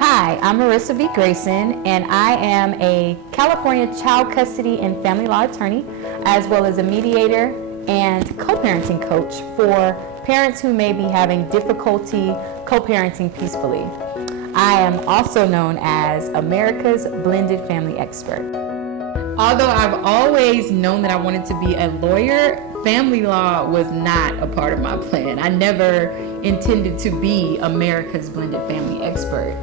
Hi, I'm Merissa Grayson, and I am a California child custody and family law attorney, as well as a mediator and co-parenting coach for parents who may be having difficulty co-parenting peacefully. I am also known as America's Blended Family Expert. Although I've always known that I wanted to be a lawyer, family law was not a part of my plan. I never intended to be America's Blended Family Expert.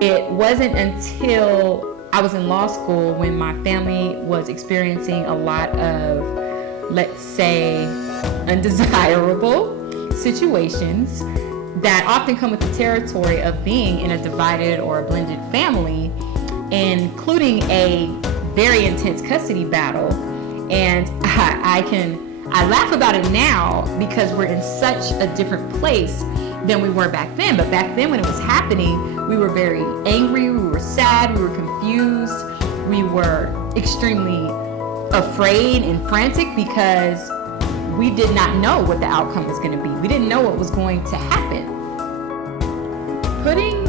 It wasn't until I was in law school when my family was experiencing a lot of, let's say, undesirable situations that often come with the territory of being in a divided or a blended family, including a very intense custody battle. And I laugh about it now because we're in such a different place than we were back then. But back then when it was happening, we were very angry, we were sad, we were confused, we were extremely afraid and frantic because we did not know what the outcome was going to be. We didn't know what was going to happen. Putting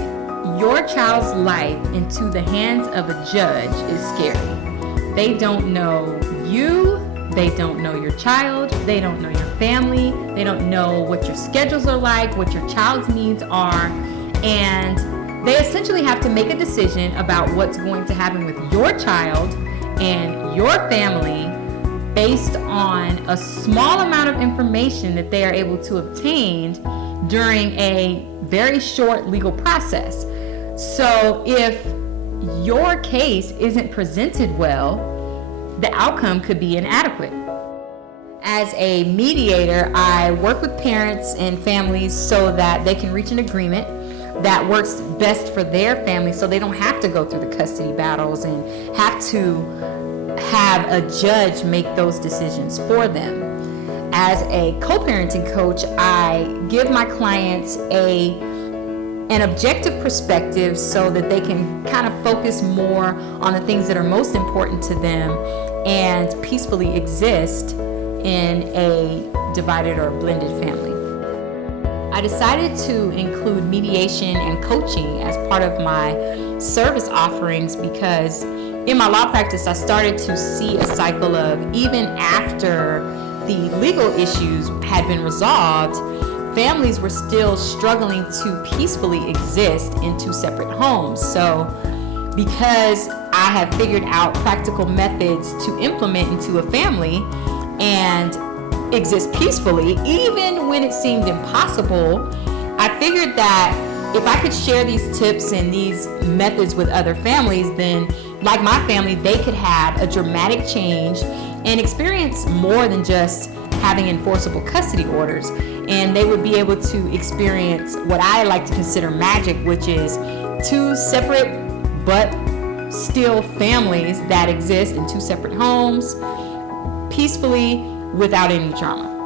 your child's life into the hands of a judge is scary. They don't know you, they don't know your child, they don't know your family, they don't know what your schedules are like, what your child's needs are, and they essentially have to make a decision about what's going to happen with your child and your family based on a small amount of information that they are able to obtain during a very short legal process. So if your case isn't presented well, the outcome could be inadequate. As a mediator, I work with parents and families so that they can reach an agreement that works best for their family so they don't have to go through the custody battles and have to have a judge make those decisions for them. As a co-parenting coach, I give my clients an objective perspective so that they can kind of focus more on the things that are most important to them and peacefully exist in a divided or blended family. I decided to include mediation and coaching as part of my service offerings because in my law practice, I started to see a cycle of, even after the legal issues had been resolved, families were still struggling to peacefully exist in two separate homes. So because I have figured out practical methods to implement into a family and exist peacefully, even when it seemed impossible, I figured that if I could share these tips and these methods with other families, then like my family, they could have a dramatic change and experience more than just having enforceable custody orders. And they would be able to experience what I like to consider magic, which is two separate but still families that exist in two separate homes peacefully without any drama.